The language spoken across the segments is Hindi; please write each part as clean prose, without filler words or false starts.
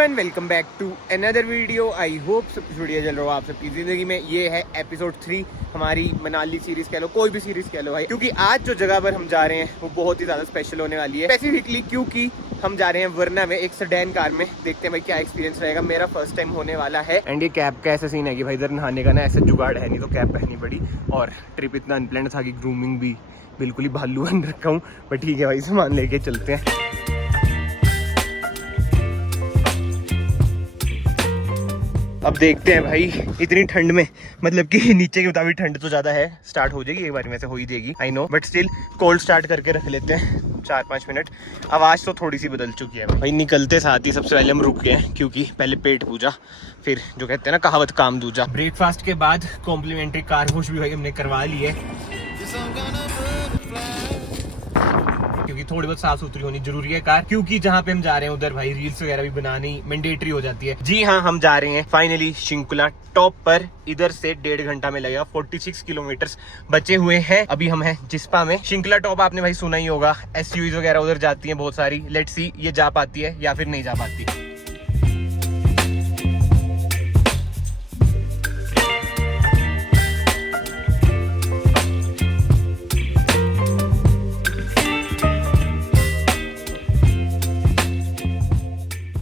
Everyone, welcome back to another video. I hope सब कुछ बढ़िया चल रहा हो आप सबकी ज़िंदगी में। ये है एपिसोड 3 हमारी मनाली सीरीज़ कह लो, कोई भी सीरीज़ कह लो भाई, क्योंकि आज जो जगह पर हम जा रहे हैं वो बहुत ही ज़्यादा स्पेशल होने वाली है। स्पेसिफिकली क्योंकि हम जा रहे हैं वरना में एक सेडान कार में। देखते हैं भाई क्या एक्सपीरियंस रहेगा। मेरा फर्स्ट टाइम होने वाला है। एंड ये कैब का ऐसा सीन है कि भाई इधर नहाने का ना ऐसे जुगाड़ है नहीं, तो कैब पहननी पड़ी। और ट्रिप इतना अनप्लान्ड था कि ग्रूमिंग भी बिल्कुल ही भालू बन रखा हूँ। बट ठीक है भाई, सामान लेके चलते हैं। अब देखते हैं भाई, इतनी ठंड में, मतलब कि नीचे के मुताबिक ठंड तो ज़्यादा है, स्टार्ट हो जाएगी एक बार में से, हो ही जाएगी I know, but still cold start करके रख लेते हैं 4-5 मिनट। आवाज़ तो थोड़ी सी बदल चुकी है भाई। निकलते साथ ही सबसे पहले हम रुक गए हैं, क्योंकि पहले पेट पूजा, फिर जो कहते हैं ना कहावत काम दूजा। ब्रेकफास्ट के बाद कॉम्प्लीमेंट्री कार वॉश भी भाई हमने करवा ली है, क्योंकि थोड़ी बहुत साफ सुथरी होनी जरूरी है कार, क्योंकि जहाँ पे हम जा रहे हैं उधर भाई रील्स वगैरह भी बनानी मैंडेटरी हो जाती है। जी हाँ, हम जा रहे हैं फाइनली शिंकुला टॉप पर। इधर से 1.5 घंटा में लगेगा। 46 किलोमीटर बचे हुए हैं। अभी हम हैं जिस्पा में। शिंकुला टॉप आपने भाई सुना ही होगा, SUVs वगैरह उधर जाती हैं बहुत सारी। लेट्स सी ये जा पाती है या फिर नहीं जा पाती।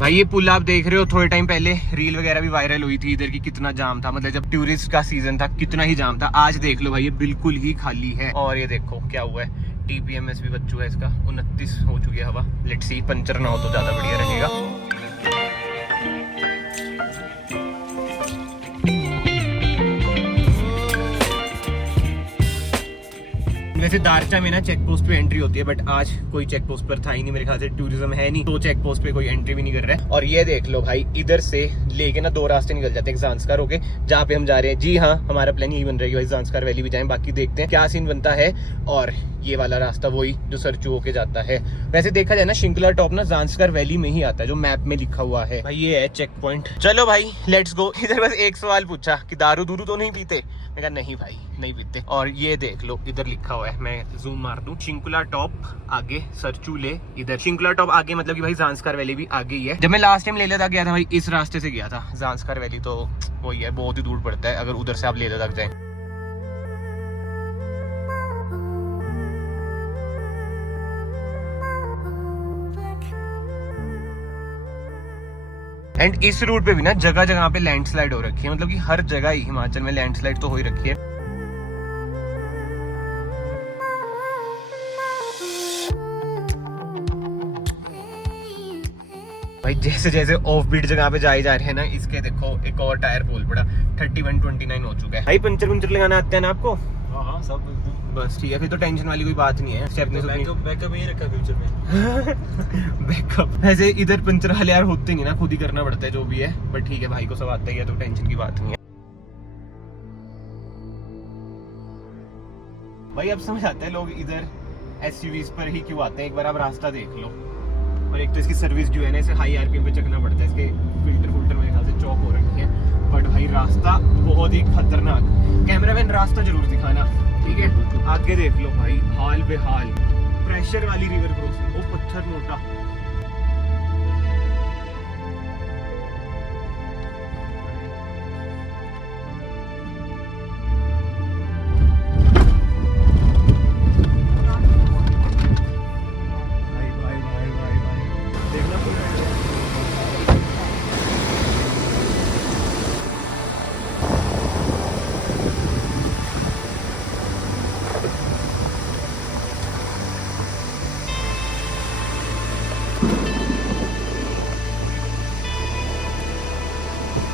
भाई ये पुल आप देख रहे हो, थोड़े टाइम पहले रील वगैरह भी वायरल हुई थी इधर की, कितना जाम था, मतलब जब टूरिस्ट का सीजन था कितना ही जाम था। आज देख लो भाई ये बिल्कुल ही खाली है। और ये देखो क्या हुआ है, TPMS भी बच चुका है इसका, 29 हो चुकी है हवा। लेट्स सी पंचर ना हो तो ज्यादा बढ़िया रहेगा। वैसे दारचा में ना चेक पोस्ट पे एंट्री होती है, बट आज कोई चेक पोस्ट पर था ही नहीं, मेरे ख्याल से टूरिज्म है नहीं, तो चेक पोस्ट पे कोई एंट्री भी नहीं कर रहा है। और ये देख लो भाई, इधर से लेके ना 2 रास्ते निकल जाते हैं ज़ांस्कार होके, जहाँ पे हम जा रहे हैं। जी हाँ, हमारा प्लान यही बन रहा है कि भाई ज़ांस्कार वैली भी जाएं। बाकी देखते हैं क्या सीन बनता है। और ये वाला रास्ता वही जो सरचू होके जाता है। वैसे देखा जाए ना, शिंकुला टॉप ना ज़ांस्कार वैली में ही आता है, जो मैप में लिखा हुआ है भाई। ये है चेक पॉइंट। चलो भाई लेट्स गो। इधर बस एक सवाल पूछा कि दारू दूरू तो नहीं पीते, मैं कहा नहीं भाई नहीं पीते। और ये देख लो इधर लिखा हुआ है, मैं जूम मार दूं, शिंकुला टॉप आगे सरचू ले इधर। शिंकुला टॉप आगे मतलब कि भाई ज़ांस्कार वैली भी आगे ही है। जब मैं लास्ट टाइम ले लद्दाख गया था भाई, इस रास्ते से गया था। ज़ांस्कार वैली तो वही है, बहुत ही दूर पड़ता है अगर उधर से आप ले लद्दाख जाएं। एंड इस रूट पे भी ना जगह जगह पे लैंडस्लाइड हो रखी है, मतलब कि हर जगह ही हिमाचल में लैंडस्लाइड तो हो ही रखी है। भाई जैसे जैसे ऑफ बीट जगह पे जाए जा रहे हैं ना, इसके देखो एक और टायर पोल पड़ा, 31-29 हो चुका है भाई। पंचर पंचर लगाना आते हैं ना आपको? हाँ सब बस ठीक है, फिर तो टेंशन वाली कोई बात नहीं है। बैकअप ही रखा फ्यूचर में। बैकअप वैसे इधर पंचर वाले यार होते नहीं ना, खुद ही करना पड़ता है जो भी है। बट ठीक है, भाई को सब आता ही है तो टेंशन की बात नहीं है। भाई अब समझ आता है लोग इधर SUVs पर ही क्यों आते हैं। एक बार आप रास्ता देख लो। और एक तो इसकी सर्विस जो है ना, इसे हाई RPM पे चकना पड़ता है। इसके फिल्टर मेरे ख्याल से चौक हो रखी है। बट भाई रास्ता बहुत ही खतरनाक। कैमरामैन रास्ता जरूर दिखाना, ठीक है? आगे देख लो भाई, हाल बेहाल। प्रेशर वाली रिवर क्रॉसिंग, वो पत्थर मोटा।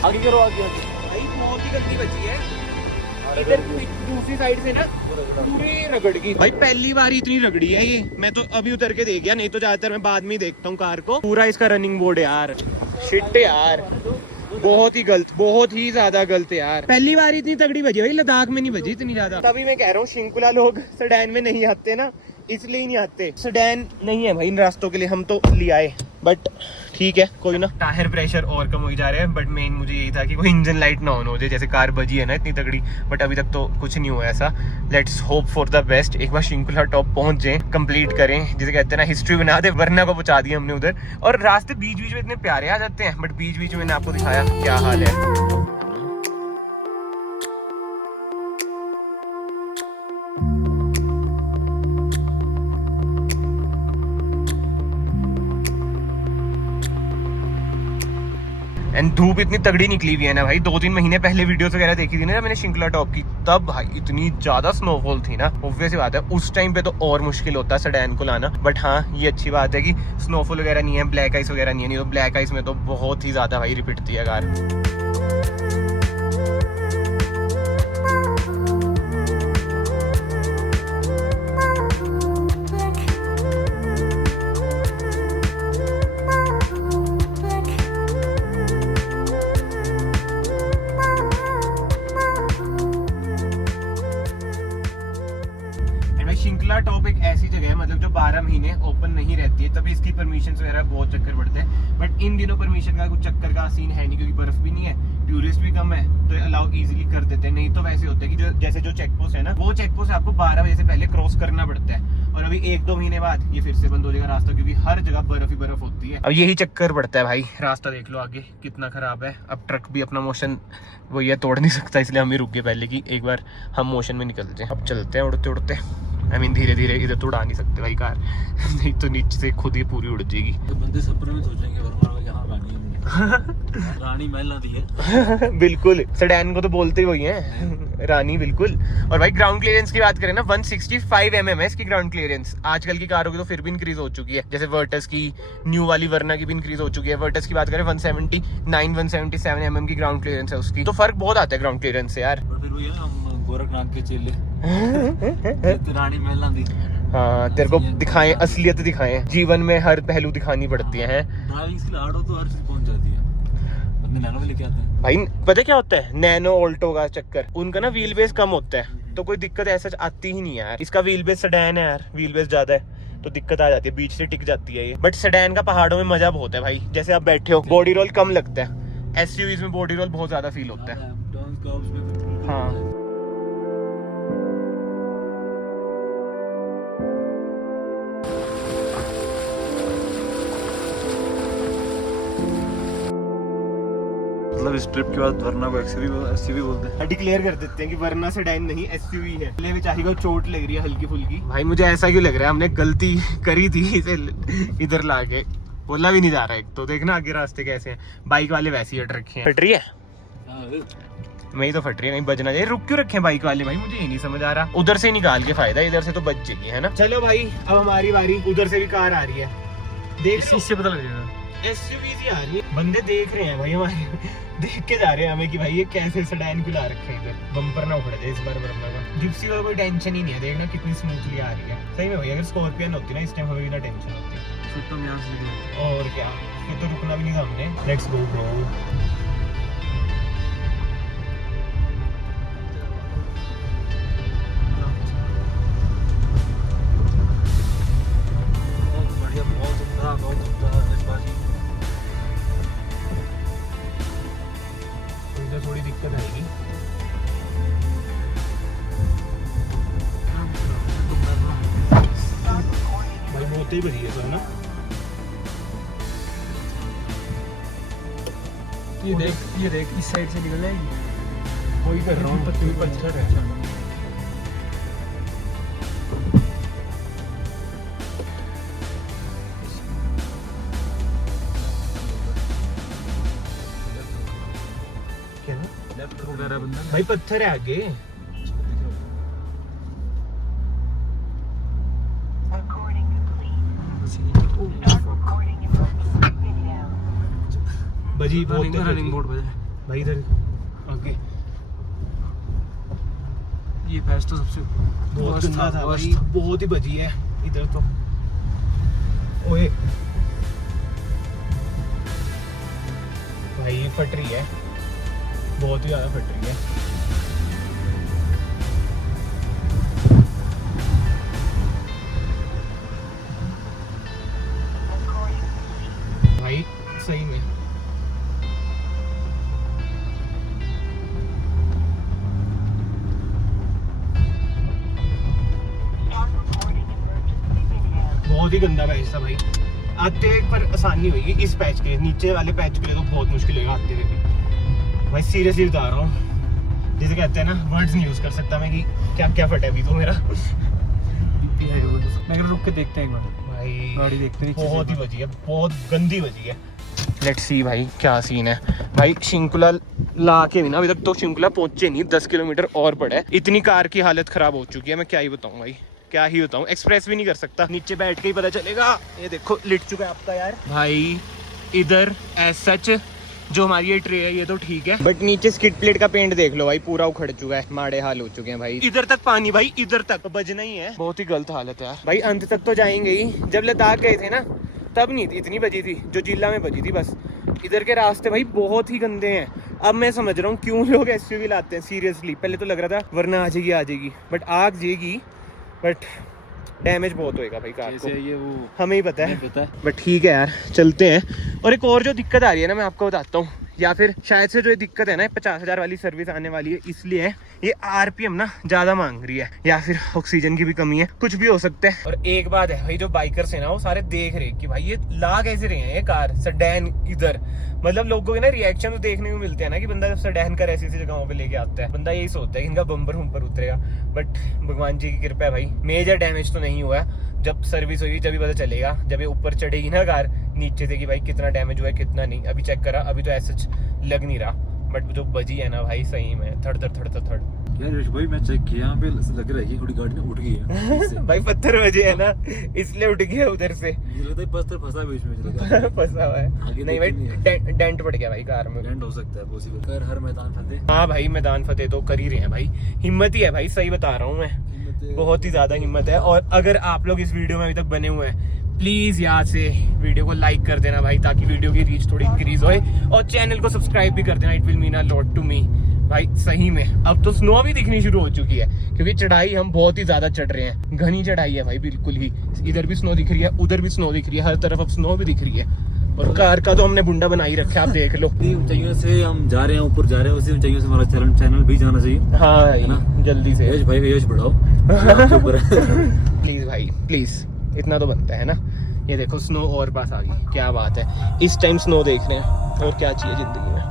आगे करो, आगे भाई बहुत ही गंदी बची है। इधर दूसरी साइड से ना पूरी रगड़ गई भाई। पहली बार इतनी रगड़ी है ये, मैं तो अभी उतर के देख गया, नहीं तो ज्यादातर मैं बाद में ही देखता हूँ कार को। पूरा इसका रनिंग बोर्ड है यार, शिट यार, बहुत ही गलत, बहुत ही ज्यादा गलत यार। पहली बार इतनी तगड़ी बजी भाई, लद्दाख में नहीं बजी इतनी ज्यादा। तभी मैं कह रहा हूँ शिंकुला लोग सेडान में नहीं आते ना, इसलिए ही नहीं आते। सेडान नहीं है भाई इन रास्तों के लिए, हम तो ले आए। बट ठीक है, कोई ना। टायर प्रेशर और कम हो जा रहा है, बट मेन मुझे यही था कि कोई इंजन लाइट ना ऑन हो जाए, जैसे कार बजी है ना इतनी तगड़ी, बट अभी तक तो कुछ नहीं हुआ ऐसा। Let's hope for the best. एक बार शिंकुला टॉप पहुंच जाए, कंप्लीट करें, जिसे कहते हैं ना हिस्ट्री बना दे। वरना को पहुंचा दिया हमने उधर, और रास्ते बीच बीच में इतने प्यारे आ जाते हैं, बट बीच बीच में मैंने आपको दिखाया क्या हाल है। एंड धूप इतनी तगड़ी निकली हुई है ना भाई, 2-3 महीने पहले वीडियोस वगैरह देखी थी ना मैंने शिंकुला टॉप की, तब भाई इतनी ज्यादा स्नोफॉल थी ना। ऑब्वियस बात है उस टाइम पे तो और मुश्किल होता है सेडान को लाना, बट हाँ ये अच्छी बात है कि स्नोफॉल वगैरह नहीं है, ब्लैक आइस वगैरह नहीं है, नहीं तो ब्लैक आइस में तो बहुत ही ज्यादा भाई रिपीटती है कार। शिंकुला टॉप एक ऐसी जगह है मतलब जो 12 महीने ओपन नहीं रहती है, तभी इसकी परमिशन वगैरह बहुत चक्कर पड़ते हैं। बट इन दिनों परमिशन का कुछ चक्कर का सीन है नहीं, क्योंकि बर्फ भी नहीं है, टूरिस्ट भी कम है, तो अलाउ इजीली कर देते हैं। नहीं तो वैसे होता है कि जो जैसे जो चेक पोस्ट है ना, वो चेक पोस्ट आपको 12 बजे से पहले क्रॉस करना पड़ता है, और अभी 1-2 महीने बाद ये फिर से बंद हो जाएगा रास्ता, क्योंकि हर जगह बर्फ ही बर्फ होती है। अब यही चक्कर पड़ता है भाई। रास्ता देख लो आगे कितना खराब है। अब ट्रक भी अपना मोशन वो ये तोड़ नहीं सकता, इसलिए हम ही रुक गए पहले कि एक बार हम मोशन में निकलते हैं। अब चलते हैं उड़ते उड़ते, आई मीन धीरे धीरे, इधर तो उड़ा नहीं सकते भाई कार नहीं तो नीचे से खुद ही पूरी उड़ जाएगी। तो बंदे सपने में सोचेंगे वरना यहाँ रानी महल दी है बिल्कुल, सेडान को तो बोलते ही वही है रानी, बिल्कुल। और भाई ग्राउंड क्लियरेंस की बात करें ना, 165 mm है इसकी ग्राउंड क्लियरेंस। आजकल की कारों की तो फिर भी इंक्रीज हो चुकी है, जैसे वर्टस की, न्यू वाली वर्ना की भी इंक्रीज हो चुकी है। वर्टस की बात करें 179-177 mm की ग्राउंड क्लियरेंस है उसकी, तो फर्क बहुत आता है ग्राउंड क्लियरेंस से यार। फिर वही है ना, हम गोरखनाथ के चेले रानी महल दी। हाँ, तेरे को दिखाएं, असलियत दिखाएं, जीवन में हर पहलू दिखानी पड़ती है। ड्राइविंग स्किल हार्ड हो तो हर चीज पहुंच जाती है। बंदे नैनो में लेके आते हैं भाई, पता क्या होता है नैनो ऑल्टो का चक्कर, उनका ना व्हील बेस कम होता है, तो कोई दिक्कत ऐसा आती ही नहीं है यार। इसका व्हील बेस सेडान है यार, व्हील बेस ज्यादा है तो दिक्कत आ जाती है, बीच से टिक जाती है ये। बट सेडान का पहाड़ों में मजा बहुत है भाई, जैसे आप बैठे हो बॉडी रोल कम लगता है, एसयूवीज में बॉडी रोल बहुत ज्यादा फील होता है। हाँ मतलब इस ट्रिप के बाद वरना को एसयूवी बोलते हैं। डिक्लेयर कर देते हैं कि वरना सेडान नहीं एसयूवी है। ले बेचारी को चोट लग रही है हल्की फुल्की। भाई मुझे ऐसा क्यों लग रहा है हमने गलती करी थी इसे इधर लाके, बोला भी नहीं जा रहा है। तो देखना आगे रास्ते कैसे हैं, बाइक वाले वैसे ही हट रखे हैं। फट रही है मैं तो फट रही है, कहीं बजना चाहिए। रुक क्यों रखे हैं बाइक वाले भाई, मुझे ये नहीं समझ आ रहा। उधर से निकाल के फायदा, इधर से तो बच जाएगी, है ना। चलो भाई अब हमारी बारी, उधर से भी कार आ रही है, देख इससे पता लग जाएगा। एसयूवी ही आ रही है, बंदे देख रहे हैं भाई हमारे देख के जा रहे हैं हमें कि भाई ये कैसे सेडान को ला रखे हैं इधर, बम्पर ना उखड़ जाए इस बार वरना का। जिप्सी का कोई टेंशन ही नहीं है, देखना कितनी स्मूथली आ रही है। सही में भाई अगर स्कॉर्पियन होती ना इस टाइम हमें भी ना टेंशन होती, और क्या, ये तो रुकना भी नहीं था हमने। Let's go bro. थोड़ी दिक्कत आएगी, भाई बहुत ही बढ़िया सर ना। ये देख इस साइड से निकल जाएगी, वही कर रहा हूँ, पत्थर है। भाई पत्थर है आगे, बजी बहुत रनिंग बोर्ड भाई इधर ओके। ये पैच तो सबसे बहुत गंदा था भाई, बहुत ही बजी है इधर तो। ओए भाई ये फट रही है, बहुत ही ज्यादा फट रही है। बहुत ही गंदा पैच था भाई। आते पर आसानी हुई इस पैच के, नीचे वाले पैच के लिए तो बहुत मुश्किल होगा आते हुए भी भाई। सीरियसली बता रहा हूँ, जैसे कहते हैं ना, वर्ड्स नहीं यूज कर सकता मैं कि क्या क्या फटा अभी तो मेरा। मैं रुक के देखते हैं एक बार भाई गाड़ी देखते हैं। बहुत ही बजी है, बहुत गंदी बजी है। लेट्स सी भाई क्या सीन है भाई। शिंकुला ला के भी ना अभी तक तो शिंकुला पहुंचे नहीं, 10 किलोमीटर और पड़ा है। इतनी कार की हालत खराब हो चुकी है, मैं क्या ही बताऊं भाई, क्या ही बताऊं। एक्सप्रेस भी नहीं कर सकता, नीचे बैठ के ही पता चलेगा। ये देखो लिट चुका है आपका यार भाई। इधर एज सच जो हमारी ये ट्रे है ये तो ठीक है, बट नीचे स्किड प्लेट का पेंट देख लो भाई, पूरा उखड़ चुका है, माड़े हाल हो चुके हैं भाई। इधर तक पानी भाई, इधर तक बजना ही है। बहुत ही गलत हालत है यार भाई। अंत तक तो जाएंगे ही। जब लद्दाख गए थे ना तब नहीं इतनी बजी थी जो जिला में बजी थी बस। इधर के रास्ते भाई बहुत ही गंदे हैं। अब मैं समझ रहा हूँ क्यों लोग एसयूवी लाते हैं सीरियसली। पहले तो लग रहा था वरना आ जाएगी, बट आ जाएगी, बट डैमेज बहुत होएगा भाई कार को, ये वो हमें ही पता है। बट ठीक है यार, चलते हैं। और एक और जो दिक्कत आ रही है ना, मैं आपको बताता हूँ, या फिर शायद से जो ये दिक्कत है ना, 50,000 वाली सर्विस आने वाली है इसलिए ये आरपीएम ना ज्यादा मांग रही है, या फिर ऑक्सीजन की भी कमी है, कुछ भी हो सकता है। और एक बात है भाई, जो बाइकर्स है ना वो सारे देख रहे कि भाई ये ला कैसे रहे हैं ये कार सडैन इधर। मतलब लोगों के ना रिएक्शन तो देखने को मिलते हैं ना कि बंदा जब सडैन कर ऐसी जगहों पे लेके आता है, बंदा यही सोचता है कि इनका बम्पर हुम्पर उतरेगा। बट भगवान जी की कृपा है भाई, मेजर डैमेज तो नहीं हुआ है। जब सर्विस हुई जब ही पता चलेगा, जब ये ऊपर चढ़ेगी ना कार नीचे से कि भाई कितना डैमेज हुआ है कितना नहीं। अभी चेक करा, अभी तो ऐसा लग नहीं रहा, बट जो बजी है ना भाई सही में थड़ यार भाई मैं चेक किया, यहाँ पे लग रहा है कि थोड़ी गाड़ी ना उठ गई है। भाई पत्थर बजे है ना इसलिए उठ गया उधर से। मुझे लगता है पत्थर फंसा बीच में, फंसा हुआ है। नहीं भाई डेंट पड़ गया भाई कार में। डेंट हो सकता है पॉसिबल। कर हर मैदान फतेह। हाँ भाई मैदान फतेह तो कर ही रहे हैं भाई। हिम्मत ही है भाई, सही बता रहा हूँ मैं, बहुत ही ज्यादा हिम्मत है। और अगर आप लोग इस वीडियो में अभी तक बने हुए हैं, प्लीज यहाँ से वीडियो को लाइक कर देना भाई, ताकि वीडियो की रीच थोड़ी इंक्रीज होए। और चैनल को सब्सक्राइब भी कर देना, it will mean a lot to me भाई। सही में अब तो स्नो भी दिखनी शुरू हो चुकी है, क्योंकि चढ़ाई हम बहुत ही ज्यादा चढ़ रहे हैं। घनी चढ़ाई है भाई बिल्कुल ही। इधर भी स्नो दिख रही है, उधर भी स्नो दिख रही है, हर तरफ अब स्नो भी दिख रही है। और कार का तो हमने बुंडा बना ही रखा है, आप देख लो। ऊंचाइयों से हम जा रहे हैं, ऊपर जा रहे हैं, उसी ऊंचाइयों से हमारा चैनल भी जाना चाहिए। हाँ है ना, जल्दी से यश भाई यश बढ़ाओ। प्लीज भाई प्लीज, इतना तो बनता है ना। ये देखो स्नो और पास आ गई, क्या बात है। इस टाइम स्नो देख रहे हैं, और क्या चाहिए जिंदगी में।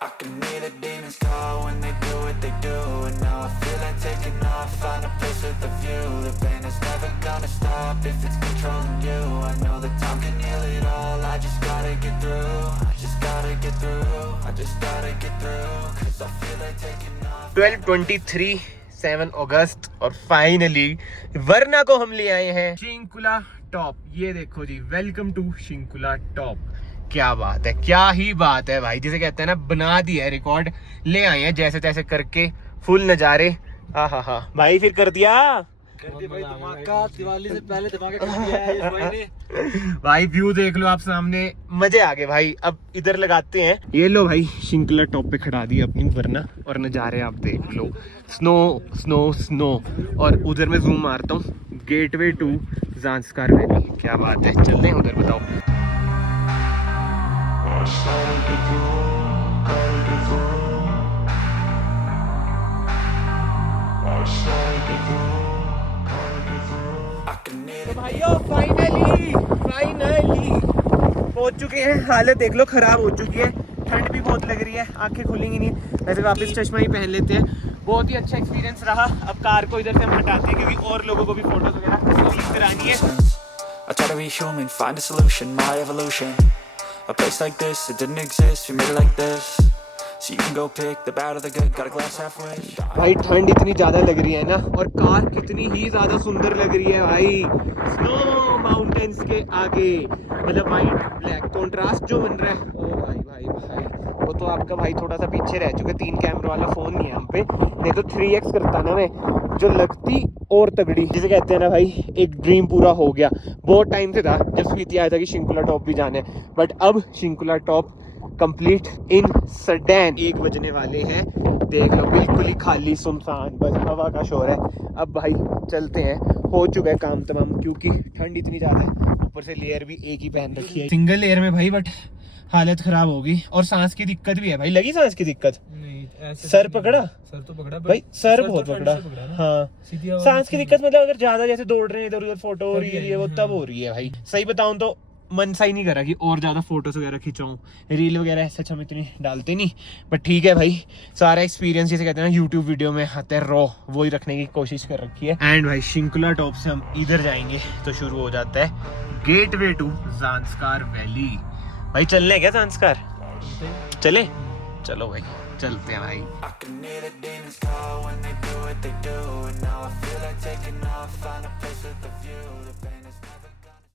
I can hear the demons call when they do what they do, and now I feel like taking off, find a place with a view. The pain is never gonna stop if it's controlling you. I know that time can heal it all, I just gotta get through. I just gotta get through, I just gotta get through, 'cause I feel like taking off. 12:23 7 अगस्त और फाइनली वरना को हम ले आए हैं शिंकुला टॉप। ये देखो जी, वेलकम टू शिंकुला टॉप। क्या बात है, क्या ही बात है भाई, जिसे कहते हैं ना बना दिया है रिकॉर्ड। ले आए हैं जैसे तैसे करके, फुल नजारे। हाँ भाई फिर कर दिया भाई धमाका, दिवाली से पहले धमाका कर दिया है यश भाई ने। भाई व्यू देख लो आप सामने, मजे आ गए भाई। अब इधर लगाते हैं, ये लो भाई शिंकुला टॉप पे खड़ा दी अपनी वरना, और नज़ारे आप देख लो, स्नो स्नो स्नो। और उधर मैं जूम मारता हूँ, गेटवे टू ज़ांस्कार वैली। क्या बात है, चलते हैं उधर, बताओ। तो भाइयों फाइनली पहुंच चुके हैं। हालत देख लो खराब हो चुकी है, ठंड भी बहुत लग रही है, आंखें खुलेंगी नहीं। वैसे वापस चश्मा ही पहन लेते हैं। बहुत ही अच्छा एक्सपीरियंस रहा। अब कार को इधर से हम हटाते हैं, क्योंकि और लोगों को भी फोटोज वगैरह क्लिक करानी है। I try to be human, find a solution, my evolution. A place like this, it didn't exist, we made it like this. So you can go pick the bad or the good, got a glass halfway. भाई ठंड इतनी ज्यादा लग रही है ना, और कार कितनी ही ज्यादा सुंदर लग रही है भाई स्नो माउंटेन्स के आगे। मतलब वाइट ब्लैक कंट्रास्ट जो बन रहा है, ओ भाई भाई भाई। वो तो आपका भाई थोड़ा सा पीछे रह चुका है, 3 कैमरा वाला फोन नहीं है हम पे, नहीं तो 3x करता ना मैं, जो लगती और तगड़ी। जिसे कहते हैं ना भाई, एक ड्रीम पूरा हो गया। बहुत टाइम से था जब स्वीति आया था कि शिंकुला टॉप भी जाना है, बट अब शिंकुला टॉप कंप्लीट इन सडैन। 1 बजने वाले हैं, देख लो बिल्कुल ही खाली सुनसान, बस हवा का शोर है। अब भाई चलते हैं, हो चुका है काम तमाम, क्योंकि ठंड इतनी ज़्यादा है, ऊपर से लेयर भी एक ही पहन रखी है, सिंगल लेयर में भाई। बट हालत खराब होगी। और सांस की दिक्कत भी है भाई, लगी सांस की दिक्कत? नहीं ऐसे सर पकड़ा? सर तो पकड़ा भाई सर बहुत तो पकड़ा। ठंड से पकड़ा ना। हाँ सीधी आवाज सांस की नहीं दिक्कत मतलब अगर ज्यादा जैसे दौड़ रहे हैं इधर उधर फोटो हो तभी रही है वो आएगी, तब हाँ। हो रही है भाई। सही बताऊं तो मन सा ही नहीं करा कि और ज्यादा फोटोज वगैरह खिंचाऊं, रील वगैरह ऐसे हम इतनी डालते नहीं। बट ठीक है भाई, सारा एक्सपीरियंस जैसे कहते हैं ना यूट्यूब वीडियो में आते हैं रॉ, वो ही रखने की कोशिश कर रखी है। एंड भाई शिंकुला टॉप से हम इधर जाएंगे तो शुरू हो जाता है गेटवे टू ज़ांस्कार वैली। भाई चलने हैं क्या ज़ांस्कार? चले चलो भाई चलते हैं भाई। I can hear the demons call when they do what they do, and now I feel like taking off, find a place with a view.